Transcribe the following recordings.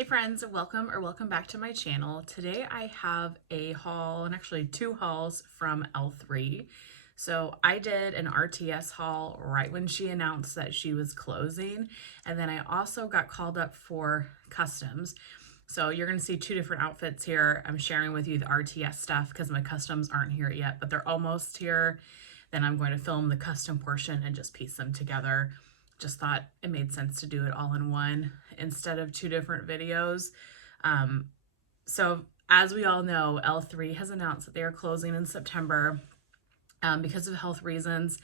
Hey friends, welcome back to my channel. Today I have a haul, and actually two hauls from L3. So I did an RTS haul right when she announced that she was closing, and then I also got called up for customs. So you're going to see two different outfits here. I'm sharing with you the RTS stuff because my customs aren't here yet, but they're almost here. Then I'm going to film the custom portion and just piece them together. Just thought it made sense to do it all in one instead of two different videos. So as we all know, L3 has announced that they are closing in September because of health reasons,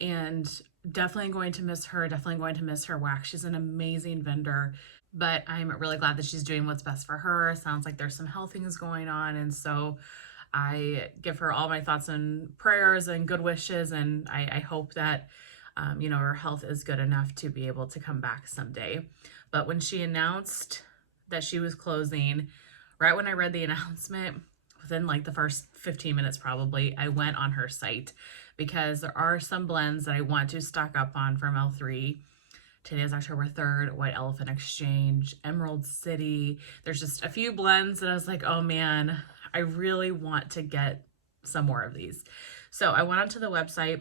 and definitely going to miss her, definitely going to miss her wax. She's an amazing vendor, but I'm really glad that she's doing what's best for her. Sounds like there's some health things going on, and so I give her all my thoughts and prayers and good wishes, and I hope that her health is good enough to be able to come back someday. But when she announced that she was closing, right when I read the announcement, within like the first 15 minutes probably, I went on her site because there are some blends that I want to stock up on from L3. Today is October 3rd, White Elephant Exchange, Emerald City. There's just a few blends that I was like, oh man, I really want to get some more of these. So I went onto the website,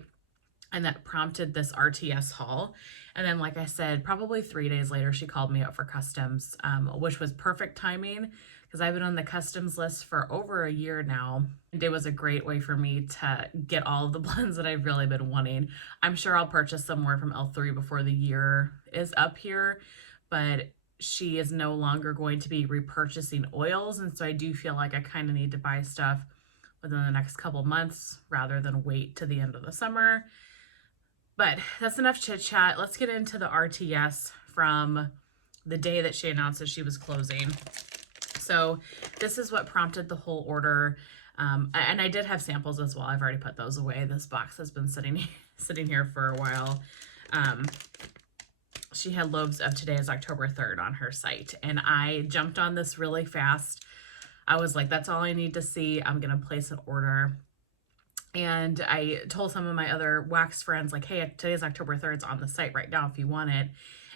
and that prompted this RTS haul. And then, like I said, probably 3 days later, she called me up for customs, which was perfect timing because I've been on the customs list for over a year now. And it was a great way for me to get all of the blends that I've really been wanting. I'm sure I'll purchase some more from L3 before the year is up here, but she is no longer going to be repurchasing oils. And so I do feel like I kind of need to buy stuff within the next couple months rather than wait to the end of the summer. But that's enough chit chat. Let's get into the RTS from the day that she announced that she was closing. So this is what prompted the whole order. And I did have samples as well. I've already put those away. This box has been sitting here for a while. She had loaves of Today is October 3rd on her site, and I jumped on this really fast. I was like, that's all I need to see. I'm going to place an order. And I told some of my other wax friends, like, hey, today's October 3rd. It's on the site right now if you want it.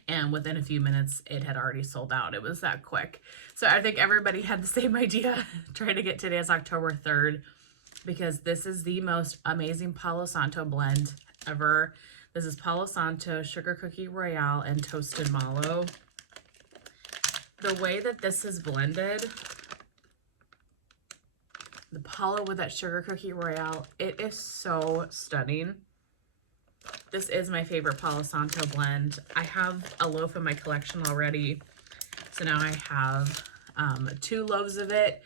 And within a few minutes, it had already sold out. It was that quick. So I think everybody had the same idea, trying to get today's October 3rd, because this is the most amazing Palo Santo blend ever. This is Palo Santo, Sugar Cookie Royale, and Toasted Mallow. The way that this is blended, the Palo with that Sugar Cookie Royale, it is so stunning. This is my favorite Palo Santo blend. I have a loaf in my collection already, so now I have 2 loaves of it.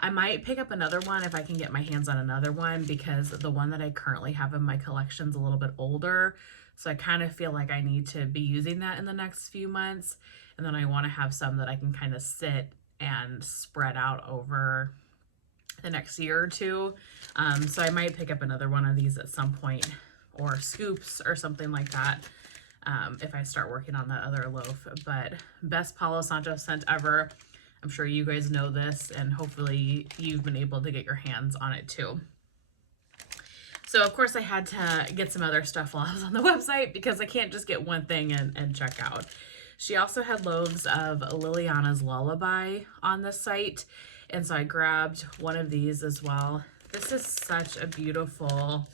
I might pick up another one if I can get my hands on another one, because the one that I currently have in my collection is a little bit older, so I kind of feel like I need to be using that in the next few months, and then I want to have some that I can kind of sit and spread out over the next year or two. So I might pick up another one of these at some point, or scoops or something like that, if I start working on that other loaf. But best Palo Santo scent ever. I'm sure you guys know this, and hopefully you've been able to get your hands on it too. So of course I had to get some other stuff while I was on the website, because I can't just get one thing and check out. She also had loaves of Liliana's Lullaby on the site, and so I grabbed one of these as well. This is such a beautiful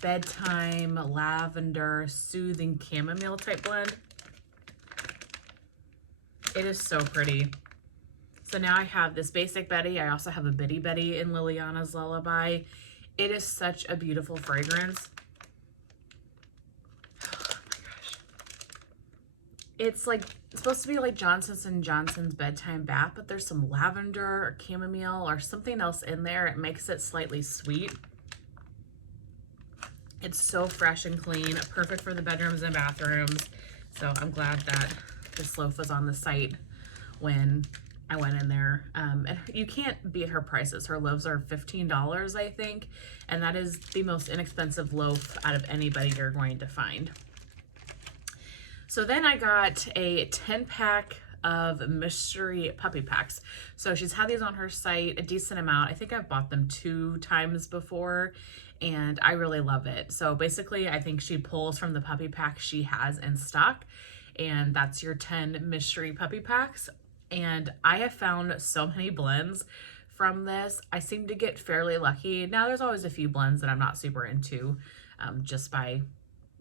bedtime lavender soothing chamomile type blend. It is so pretty. So now I have this basic Betty. I also have a Bitty Betty in Liliana's Lullaby. It is such a beautiful fragrance. Oh my gosh. It's supposed to be like Johnson & Johnson's bedtime bath, but there's some lavender or chamomile or something else in there. It makes it slightly sweet. It's so fresh and clean, perfect for the bedrooms and bathrooms. So I'm glad that this loaf was on the site when I went in there. And you can't beat her prices. Her loaves are $15, I think, and that is the most inexpensive loaf out of anybody you're going to find. So then I got a 10-pack of mystery puppy packs. So she's had these on her site a decent amount. I think I've bought them 2 times before, and I really love it. So basically, I think she pulls from the puppy pack she has in stock, and that's your 10 mystery puppy packs. And I have found so many blends from this. I seem to get fairly lucky. Now, there's always a few blends that I'm not super into, just by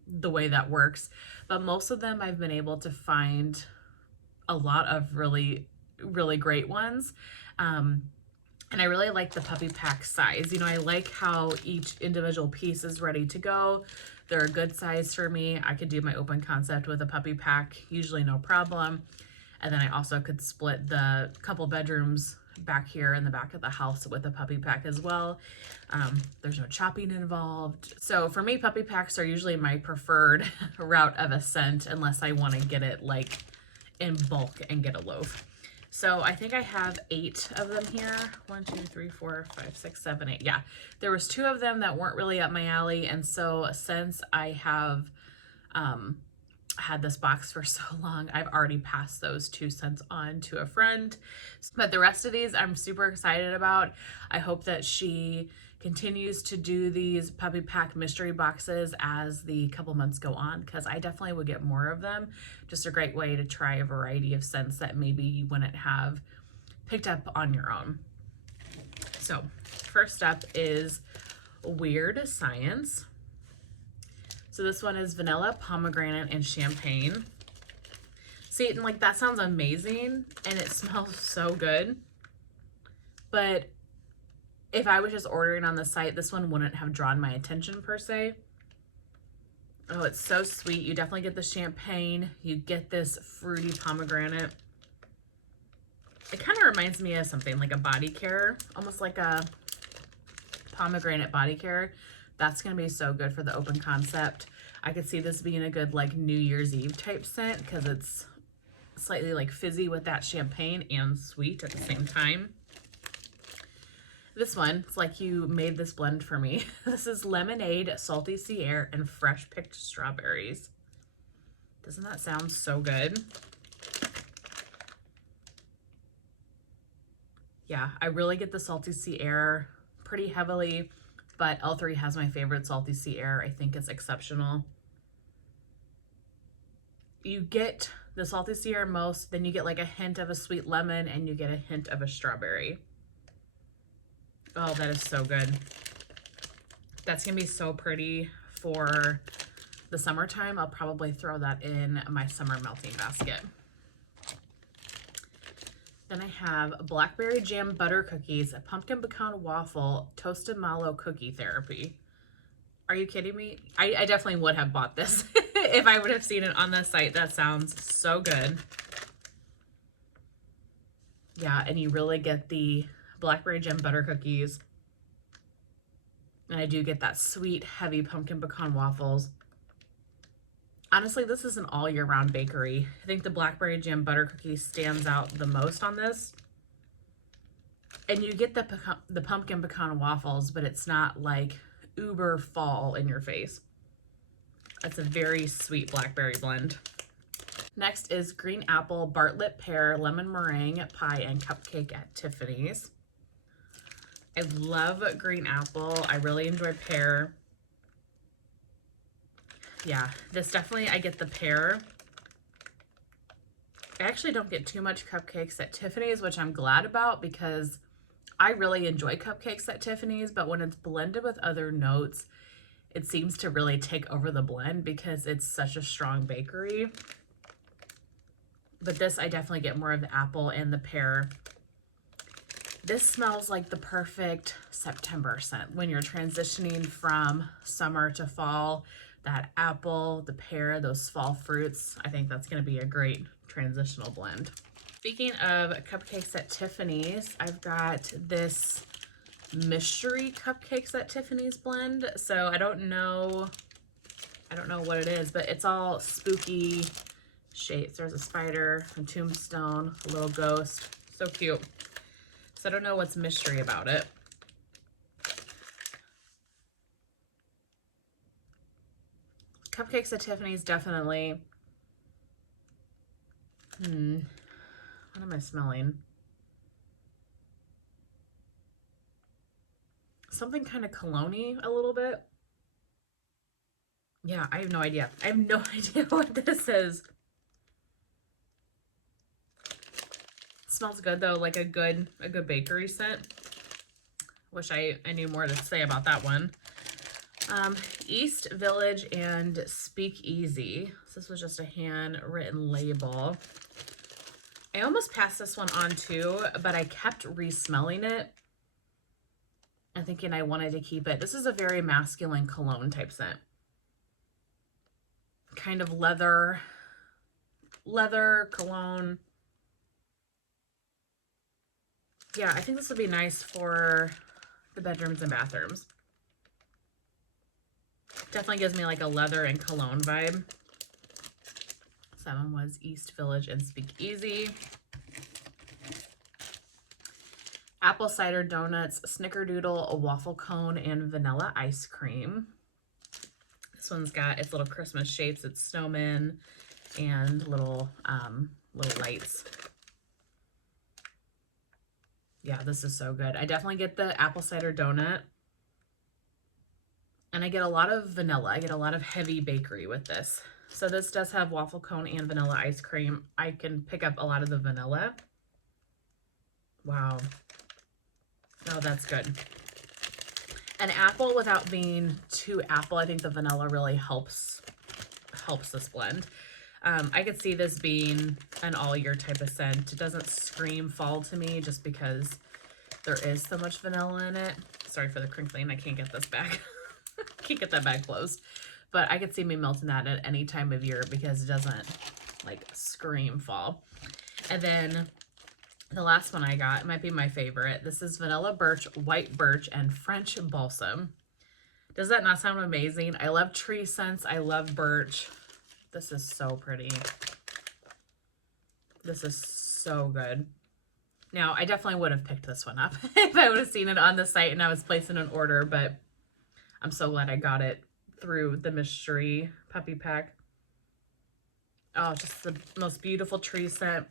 the way that works. But most of them I've been able to find a lot of really, really great ones. And I really like the puppy pack size. You know, I like how each individual piece is ready to go. They're a good size for me. I could do my open concept with a puppy pack, usually no problem. And then I also could split the couple bedrooms back here in the back of the house with a puppy pack as well. There's no chopping involved. So for me, puppy packs are usually my preferred route of ascent, unless I want to get it like in bulk and get a loaf. So I think I have 8 of them here. 1, 2, 3, 4, 5, 6, 7, 8. Yeah, there was 2 of them that weren't really up my alley. And so since I have had this box for so long, I've already passed those 2 cents on to a friend. But the rest of these I'm super excited about. I hope that she continues to do these puppy pack mystery boxes as the couple months go on, because I definitely would get more of them. Just a great way to try a variety of scents that maybe you wouldn't have picked up on your own. So first up is Weird Science. So this one is vanilla, pomegranate, and champagne. See, and like that sounds amazing and it smells so good. But if I was just ordering on the site, this one wouldn't have drawn my attention per se. Oh, it's so sweet. You definitely get the champagne. You get this fruity pomegranate. It kind of reminds me of something like a body care, almost like a pomegranate body care. That's going to be so good for the open concept. I could see this being a good like New Year's Eve type scent because it's slightly like fizzy with that champagne and sweet at the same time. This one, it's like you made this blend for me. This is lemonade, salty sea air, and fresh picked strawberries. Doesn't that sound so good? Yeah, I really get the salty sea air pretty heavily, but L3 has my favorite salty sea air. I think it's exceptional. You get the salty sea air most, then you get like a hint of a sweet lemon, and you get a hint of a strawberry. Oh, that is so good. That's gonna be so pretty for the summertime. I'll probably throw that in my summer melting basket. Then I have blackberry jam butter cookies, a pumpkin pecan waffle, toasted mallow cookie therapy. Are you kidding me? I definitely would have bought this if I would have seen it on the site. That sounds so good. Yeah, and you really get the blackberry jam butter cookies. And I do get that sweet, heavy pumpkin pecan waffles. Honestly, this is an all year round bakery. I think the blackberry jam butter cookie stands out the most on this. And you get the pumpkin pecan waffles, but it's not like uber fall in your face. It's a very sweet blackberry blend. Next is green apple, Bartlett pear, lemon meringue pie, and cupcake at Tiffany's. I love green apple. I really enjoy pear. Yeah, this definitely, I get the pear. I actually don't get too much cupcakes at Tiffany's, which I'm glad about because I really enjoy cupcakes at Tiffany's, but when it's blended with other notes, it seems to really take over the blend because it's such a strong bakery. But this, I definitely get more of the apple and the pear. This smells like the perfect September scent when you're transitioning from summer to fall. That apple, the pear, those fall fruits. I think that's going to be a great transitional blend. Speaking of cupcakes at Tiffany's, I've got this mystery cupcakes at Tiffany's blend. So I don't know what it is, but it's all spooky shapes. There's a spider, a tombstone, a little ghost. So cute. So I don't know what's mystery about it. Cupcakes at Tiffany's definitely. What am I smelling? Something kind of cologne-y a little bit. Yeah, I have no idea. I have no idea what this is. Smells good though, like a good bakery scent. Wish I knew more to say about that one. East Village and Speakeasy. So this was just a handwritten label. I almost passed this one on too, but I kept re-smelling it and thinking I wanted to keep it. This is a very masculine cologne type scent. Kind of leather cologne. Yeah, I think this would be nice for the bedrooms and bathrooms. Definitely gives me like a leather and cologne vibe. So that one was East Village and Speakeasy. Apple cider donuts, snickerdoodle, a waffle cone, and vanilla ice cream. This one's got its little Christmas shapes. It's snowmen and little lights. Yeah, this is so good. I definitely get the apple cider donut. And I get a lot of vanilla. I get a lot of heavy bakery with this. So this does have waffle cone and vanilla ice cream. I can pick up a lot of the vanilla. Wow. Oh, that's good. An apple without being too apple. I think the vanilla really helps this blend. I could see this being an all year type of scent. It doesn't scream fall to me just because there is so much vanilla in it. Sorry for the crinkling. I can't get this back. Can't get that bag closed. But I could see me melting that at any time of year because it doesn't like scream fall. And then the last one I got might be my favorite. This is vanilla birch, white birch, and French balsam. Does that not sound amazing? I love tree scents. I love birch. This is so pretty. This is so good. Now, I definitely would have picked this one up if I would have seen it on the site and I was placing an order, but I'm so glad I got it through the mystery puppy pack. Oh, just the most beautiful tree scent.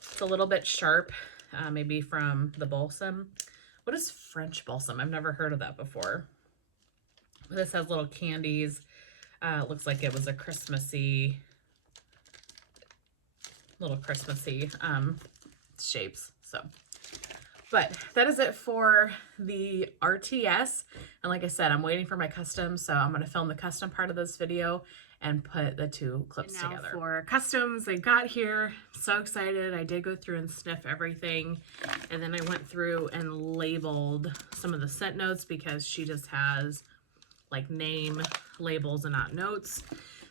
It's a little bit sharp, maybe from the balsam. What is French balsam? I've never heard of that before. This has little candies. Looks like it was a Christmassy, little Christmassy shapes. So, but that is it for the RTS. And like I said, I'm waiting for my custom, so I'm going to film the custom part of this video and put the two clips together. For customs, they got here. So excited. I did go through and sniff everything. And then I went through and labeled some of the scent notes because she just has like name labels and not notes.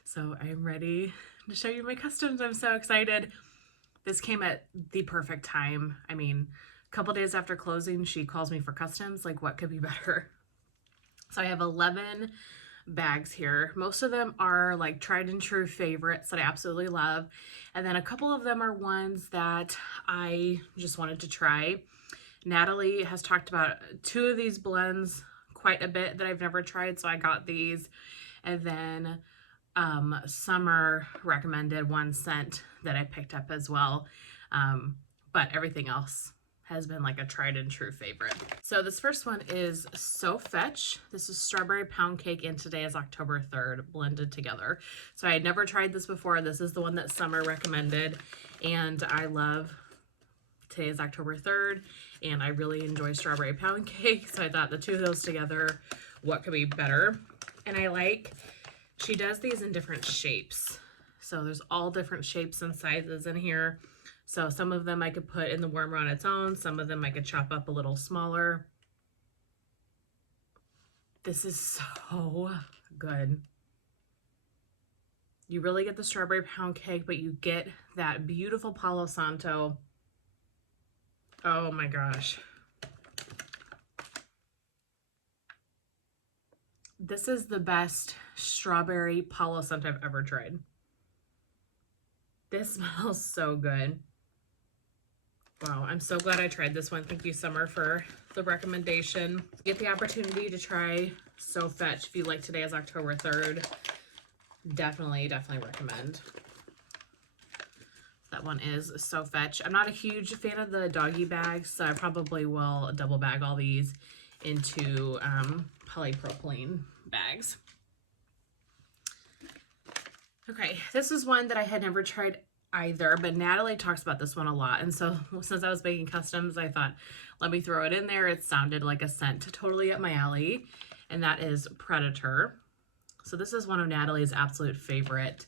So I'm ready to show you my customs. I'm so excited. This came at the perfect time. I mean, a couple days after closing, she calls me for customs. Like, what could be better? So I have 11 bags here. Most of them are like tried and true favorites that I absolutely love. And then a couple of them are ones that I just wanted to try. Natalie has talked about 2 of these blends quite a bit that I've never tried, so I got these. And then Summer recommended one scent that I picked up as well, but everything else has been like a tried and true favorite. So this first one is So Fetch. This is strawberry pound cake, and today is October 3rd blended together. So I had never tried this before. This is the one that Summer recommended, and I love today is October 3rd, and I really enjoy strawberry pound cake, so I thought the 2 of those together, what could be better? And I like, she does these in different shapes. So there's all different shapes and sizes in here. So some of them I could put in the warmer on its own. Some of them I could chop up a little smaller. This is so good. You really get the strawberry pound cake, but you get that beautiful Palo Santo. Oh my gosh. This is the best strawberry Palo Santo I've ever tried. This smells so good. Wow, I'm so glad I tried this one. Thank you, Summer, for the recommendation. Get the opportunity to try So Fetch if you like today is October 3rd. Definitely recommend. That one is So Fetch. I'm not a huge fan of the doggy bags, so I probably will double bag all these into polypropylene bags. Okay, this is one that I had never tried either, but Natalie talks about this one a lot. And so since I was making customs, I thought, let me throw it in there. It sounded like a scent totally up my alley, and that is Predator. So this is one of Natalie's absolute favorite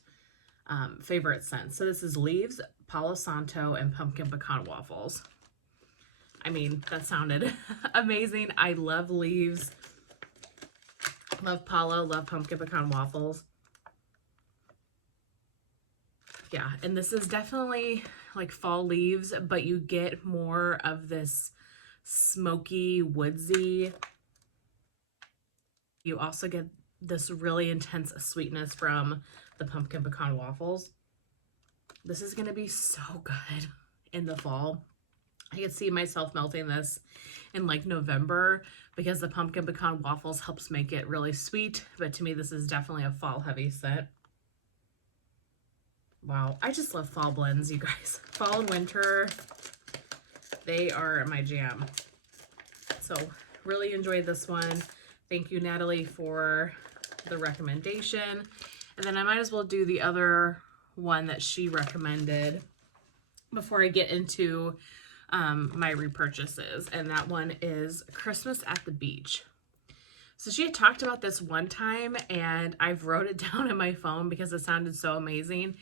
scents. So this is Leaves, Palo Santo, and Pumpkin Pecan Waffles. I mean, that sounded amazing. I love Leaves, love Palo, love Pumpkin Pecan Waffles. Yeah, and this is definitely like fall leaves, but you get more of this smoky, woodsy. You also get this really intense sweetness from the Pumpkin Pecan Waffles. This is going to be so good in the fall. I could see myself melting this in like November because the Pumpkin Pecan Waffles helps make it really sweet, but to me this is definitely a fall heavy scent. Wow, I just love fall blends, you guys. Fall and winter, they are my jam. So really enjoyed this one. Thank you, Natalie, for the recommendation. And then I might as well do the other one that she recommended before I get into my repurchases. And that one is Christmas at the Beach. So she had talked about this one time, and I've wrote it down in my phone because it sounded so amazing.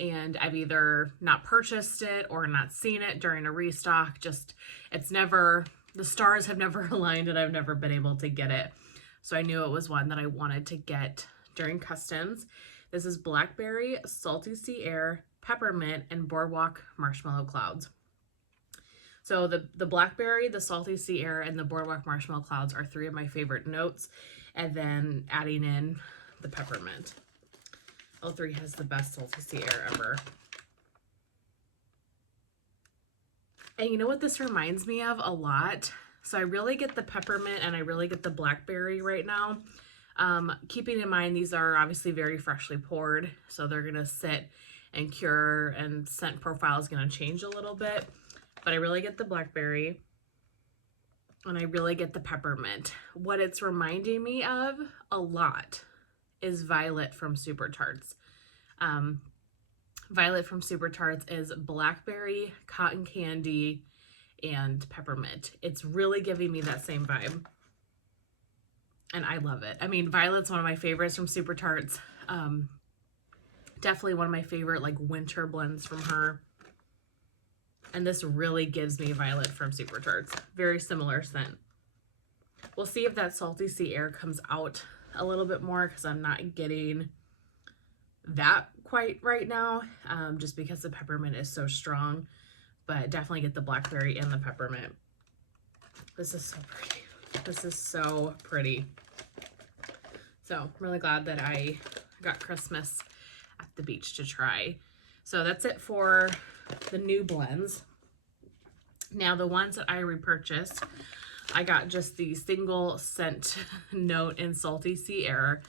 And I've either not purchased it or not seen it during a restock. Just, it's never, the stars have never aligned and I've never been able to get it. So I knew it was one that I wanted to get during customs. This is Blackberry, Salty Sea Air, Peppermint, and Boardwalk Marshmallow Clouds. So the Blackberry, the Salty Sea Air, and the Boardwalk Marshmallow Clouds are three of my favorite notes. And then adding in the Peppermint. L3 has the best Salty Sea Air ever. And you know what this reminds me of a lot? So I really get the peppermint and I really get the blackberry right now. Keeping in mind these are obviously very freshly poured, so they're going to sit and cure, and scent profile is going to change a little bit. But I really get the blackberry and I really get the peppermint. What it's reminding me of a lot is Violet from Super Tarts. Violet from Super Tarts is blackberry, cotton candy, and peppermint. It's really giving me that same vibe. And I love it. I mean, Violet's one of my favorites from Super Tarts. Definitely one of my favorite like winter blends from her. And this really gives me Violet from Super Tarts. Very similar scent. We'll see if that Salty Sea Air comes out a little bit more because I'm not getting that quite right now, just because the peppermint is so strong. But definitely get the blackberry and the peppermint. This is so pretty. This is so pretty. So I'm really glad that I got Christmas at the Beach to try. So that's it for the new blends. Now the ones that I repurchased, I got just the single scent note in Salty Sea Air.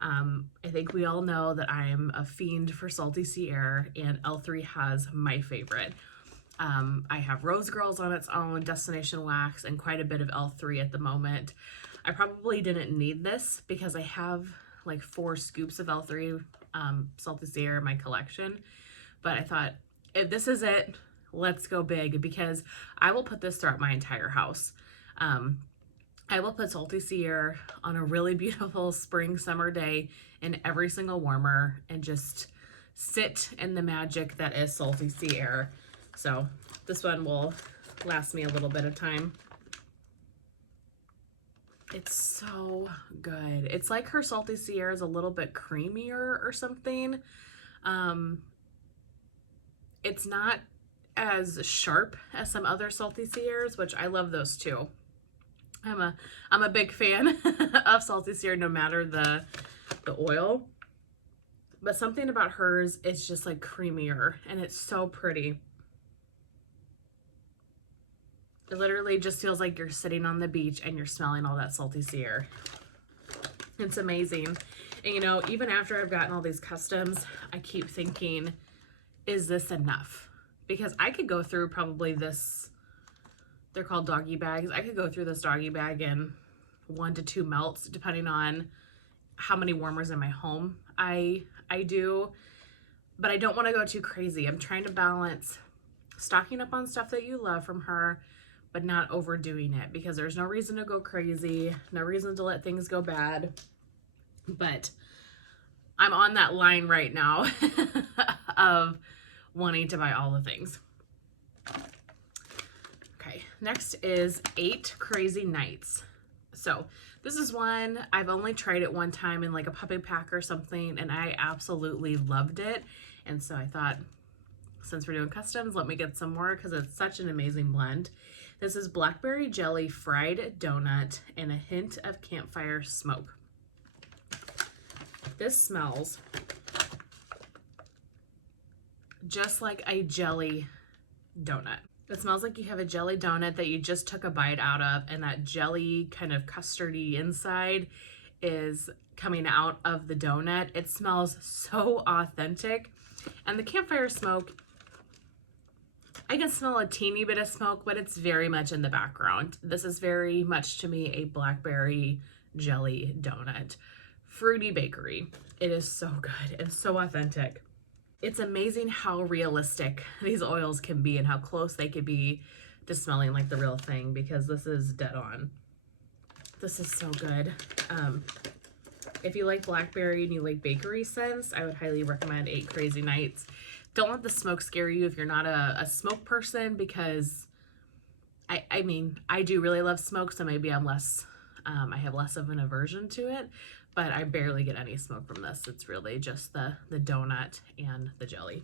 I think we all know that I'm a fiend for Salty Sea Air, and L3 has my favorite. I have Rose Girls on its own, Destination Wax, and quite a bit of L3 at the moment. I probably didn't need this because I have like 4 scoops of L3 Salty Sea Air in my collection. But I thought, if this is it, let's go big, because I will put this throughout my entire house. I will put Salty Sea Air on a really beautiful spring summer day in every single warmer and just sit in the magic that is Salty Sea Air. So this one will last me a little bit of time. It's so good. It's like her Salty Sea Air is a little bit creamier or something. It's not as sharp as some other Salty Sea Airs, which I love those too. I'm a big fan of Salty Sea Air no matter the oil. But something about hers is just like creamier, and it's so pretty. It literally just feels like you're sitting on the beach and you're smelling all that Salty Sea Air. It's amazing. And you know, even after I've gotten all these customs, I keep thinking, is this enough? Because I could go through probably this, they're called doggy bags. I could go through this doggy bag in 1 to 2 melts, depending on how many warmers in my home I do. but I don't want to go too crazy. I'm trying to balance stocking up on stuff that you love from her, but not overdoing it, because there's no reason to go crazy, no reason to let things go bad. But I'm on that line right now of wanting to buy all the things. Okay, next is 8 Crazy Nights. So this is one, I've only tried it one time in like a puppy pack or something, and I absolutely loved it. And so I thought, since we're doing customs, let me get some more because it's such an amazing blend. This is blackberry jelly fried donut and a hint of campfire smoke. This smells just like a jelly donut. It smells like you have a jelly donut that you just took a bite out of, and that jelly kind of custardy inside is coming out of the donut. It smells so authentic. And the campfire smoke, I can smell a teeny bit of smoke, but it's very much in the background. This is very much to me a blackberry jelly donut. Fruity bakery. It is so good and so authentic. It's amazing how realistic these oils can be and how close they could be to smelling like the real thing, because this is dead on. This is so good. If you like blackberry and you like bakery scents, I would highly recommend 8 Crazy Nights. Don't let the smoke scare you if you're not a smoke person, because I mean, I do really love smoke, so maybe I'm less, I have less of an aversion to it, but I barely get any smoke from this. It's really just the donut and the jelly.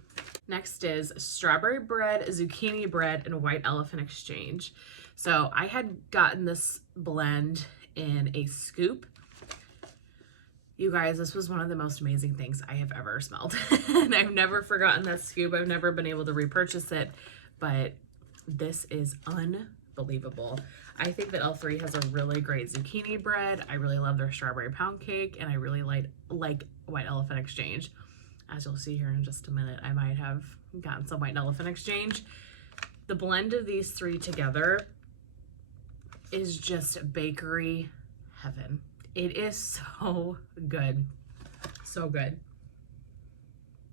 Next is strawberry bread, zucchini bread, and white elephant exchange. So I had gotten this blend in a scoop. You guys, this was one of the most amazing things I have ever smelled. And I've never forgotten that scoop. I've never been able to repurchase it, but this is unbelievable. I think that L3 has a really great zucchini bread. I really love their strawberry pound cake, and I really like white elephant exchange. As you'll see here in just a minute, I might have gotten some white elephant exchange. The blend of these three together is just bakery heaven. It is so good. So good.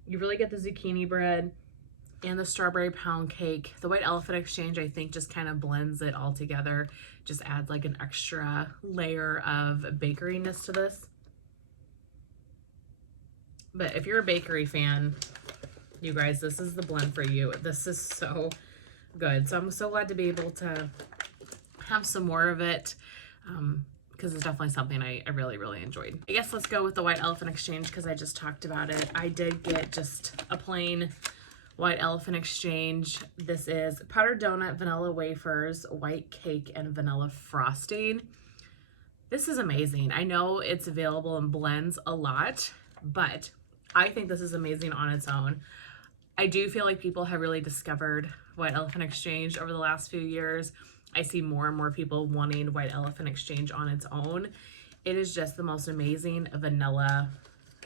You really get the zucchini bread and the strawberry pound cake. The white elephant exchange, I think, just kind of blends it all together. Just adds like an extra layer of bakeryness to this. But if you're a bakery fan, you guys, this is the blend for you. This is so good. So I'm so glad to be able to have some more of it, because it's definitely something I really, really enjoyed. I guess let's go with the white elephant exchange, because I just talked about it. I did get just a plain white elephant exchange. This is powdered donut, vanilla wafers, white cake, and vanilla frosting. This is amazing. I know it's available in blends a lot, but I think this is amazing on its own. I do feel like people have really discovered white elephant exchange over the last few years. I see more and more people wanting white elephant exchange on its own. It is just the most amazing vanilla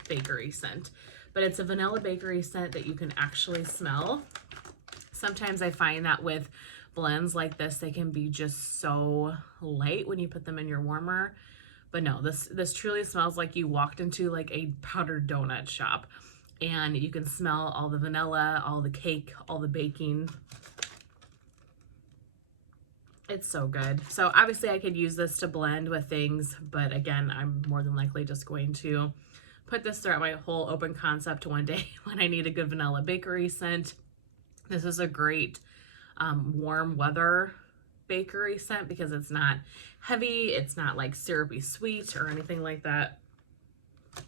bakery scent. But it's a vanilla bakery scent that you can actually smell. Sometimes I find that with blends like this, they can be just so light when you put them in your warmer. But no, this truly smells like you walked into like a powdered donut shop, and you can smell all the vanilla, all the cake, all the baking. It's so good. So obviously I could use this to blend with things, but again, I'm more than likely just going to put this throughout my whole open concept one day when I need a good vanilla bakery scent. This is a great warm weather bakery scent, because it's not heavy, it's not like syrupy sweet or anything like that.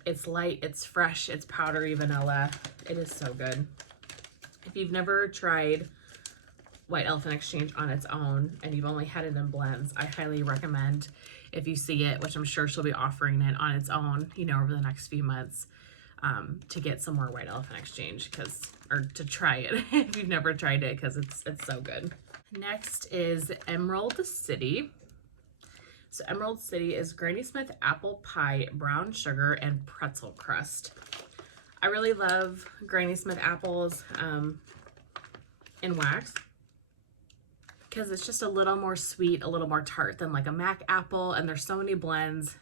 It's light, it's fresh, it's powdery vanilla. It is so good. If you've never tried white elephant exchange on its own and you've only had it in blends, I highly recommend, if you see it, which I'm sure she'll be offering it on its own, you know, over the next few months, to get some more white elephant exchange, or to try it if you've never tried it, because it's so good. Next is Emerald City. So Emerald City is Granny Smith apple pie, brown sugar, and pretzel crust. I really love Granny Smith apples in wax, because it's just a little more sweet, a little more tart than like a Mac apple. And there's so many blends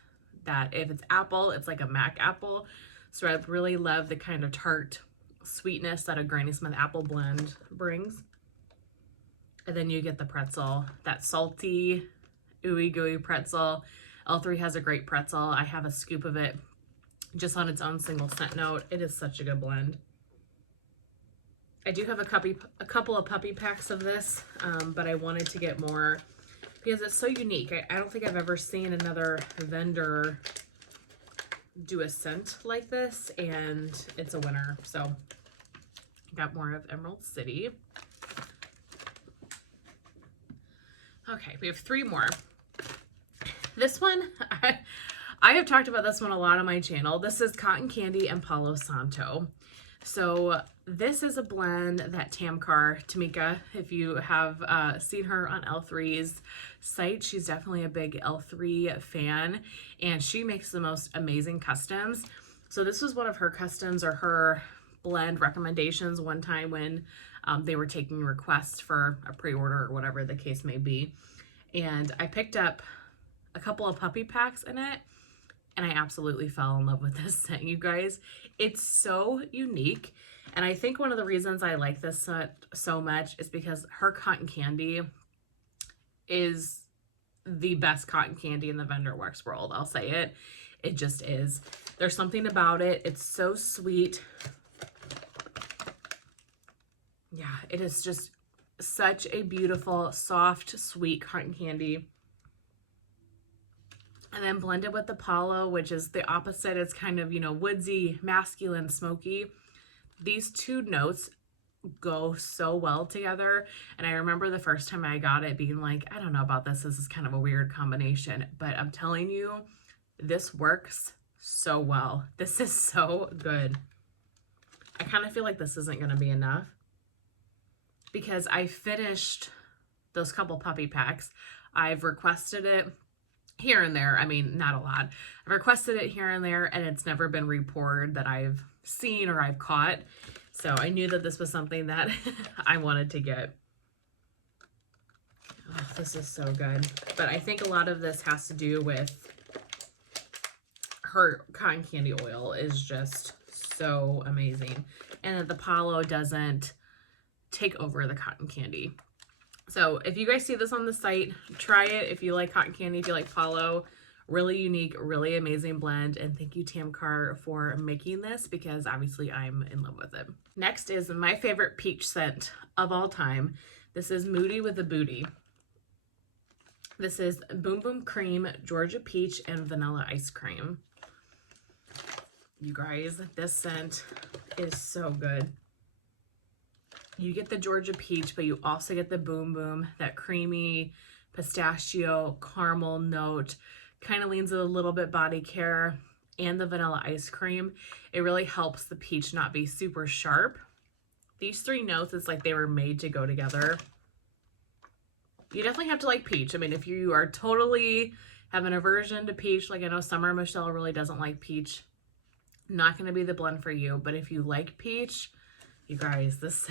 that if it's apple, it's like a Mac apple. So I really love the kind of tart, sweetness that a Granny Smith apple blend brings. And then you get the pretzel, that salty, ooey gooey pretzel. L3 has a great pretzel. I have a scoop of it just on its own single scent note. It is such a good blend. I do have a couple of puppy packs of this, but I wanted to get more because it's so unique. I don't think I've ever seen another vendor do a scent like this, and it's a winner. So got more of Emerald City. Okay, we have 3 more. This one, I have talked about this one a lot on my channel. This is Cotton Candy and Palo Santo. So this is a blend that Tamika, if you have seen her on L3's site, she's definitely a big L3 fan, and she makes the most amazing customs. So this was one of her customs or her blend recommendations one time when they were taking requests for a pre-order or whatever the case may be. And I picked up a couple of puppy packs in it, and I absolutely fell in love with this scent, you guys. It's so unique, and I think one of the reasons I like this scent so much is because her cotton candy is the best cotton candy in the vendor wax world. I'll say it. It just is. There's something about it. It's so sweet. Yeah, it is just such a beautiful, soft, sweet cotton candy. And then blended with the Palo, which is the opposite. It's kind of, you know, woodsy, masculine, smoky. These 2 notes go so well together. And I remember the first time I got it being like, I don't know about this. This is kind of a weird combination. But I'm telling you, this works so well. This is so good. I kind of feel like this isn't going to be enough because I finished those couple puppy packs. I've requested it here and there. I mean, not a lot. I've requested it here and there, and it's never been reported that I've seen or I've caught. So I knew that this was something that I wanted to get. Oh, this is so good. But I think a lot of this has to do with her cotton candy oil is just so amazing. And that the Palo doesn't take over the cotton candy. So if you guys see this on the site, try it. If you like cotton candy, if you like Palo, really unique, really amazing blend. And thank you, Tamika, for making this because obviously I'm in love with it. Next is my favorite peach scent of all time. This is Moody with a Booty. This is Boom Boom Cream, Georgia Peach, and Vanilla Ice Cream. You guys, this scent is so good. You get the Georgia Peach, but you also get the Boom Boom, that creamy pistachio caramel note, kind of leans a little bit body care, and the vanilla ice cream. It really helps the peach not be super sharp. These 3 notes, it's like they were made to go together. You definitely have to like peach. I mean, if you are totally have an aversion to peach, like I know Summer Michelle really doesn't like peach, not going to be the blend for you. But if you like peach, you guys, this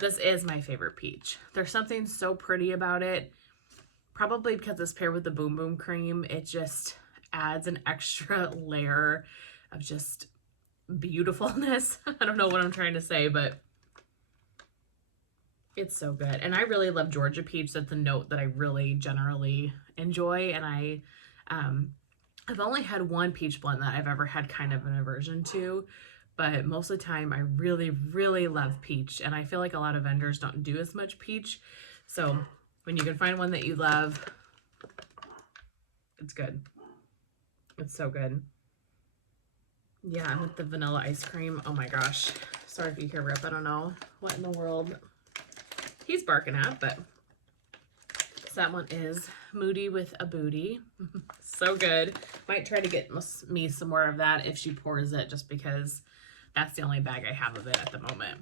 is my favorite peach. There's something so pretty about it. Probably because it's paired with the Boom Boom Cream. It just adds an extra layer of just beautifulness. I don't know what I'm trying to say, but it's so good. And I really love Georgia Peach. That's a note that I really generally enjoy. And I've only had one peach blend that I've ever had kind of an aversion to. But most of the time, I really, really love peach. And I feel like a lot of vendors don't do as much peach. So when you can find one that you love, it's good. It's so good. Yeah, and with the vanilla ice cream, oh my gosh. Sorry if you hear Rip. I don't know what in the world he's barking at, but so that one is Moody with a Booty. So good. Might try to get me some more of that if she pours it, just because that's the only bag I have of it at the moment.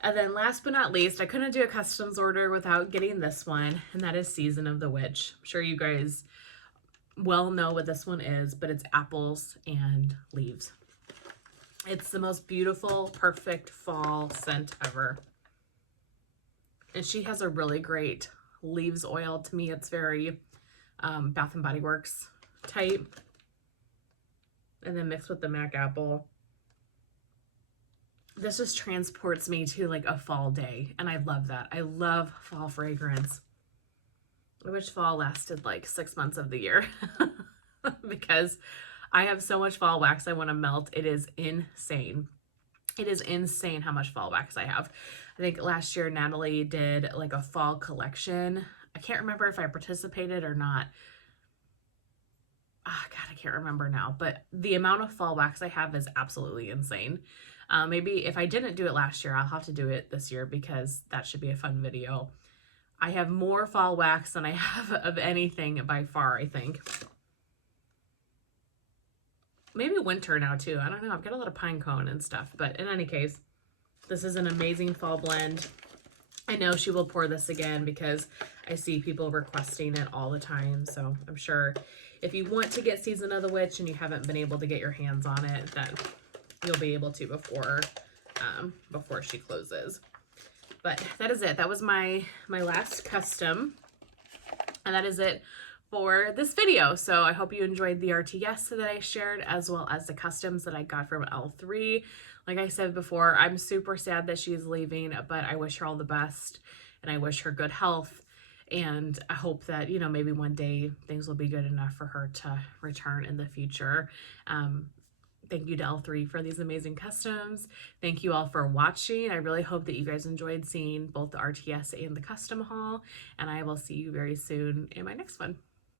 And then last but not least, I couldn't do a customs order without getting this one, and that is Season of the Witch. I'm sure you guys well know what this one is, but it's apples and leaves. It's the most beautiful, perfect fall scent ever. And she has a really great leaves oil. To me, it's very Bath and Body Works type. And then mixed with the MAC apple. this just transports me to like a fall day, and I love that. I love fall fragrance. I wish fall lasted like 6 months of the year because I have so much fall wax I want to melt. It is insane. It is insane how much fall wax I have. I think last year Natalie did like a fall collection. I can't remember if I participated or not. Oh, God, I can't remember now. But the amount of fall wax I have is absolutely insane. Maybe if I didn't do it last year, I'll have to do it this year because that should be a fun video. I have more fall wax than I have of anything by far, I think. Maybe winter now too. I don't know. I've got a lot of pine cone and stuff. But in any case, this is an amazing fall blend. I know she will pour this again because I see people requesting it all the time. So I'm sure if you want to get Season of the Witch and you haven't been able to get your hands on it, then you'll be able to before she closes. But that is it. That was my last custom. And that is it for this video. So I hope you enjoyed the RTS that I shared, as well as the customs that I got from L3. Like I said before, I'm super sad that she's leaving, but I wish her all the best and I wish her good health. And I hope that, you know, maybe one day things will be good enough for her to return in the future. Thank you to L3 for these amazing customs. Thank you all for watching. I really hope that you guys enjoyed seeing both the RTS and the custom haul. And I will see you very soon in my next one.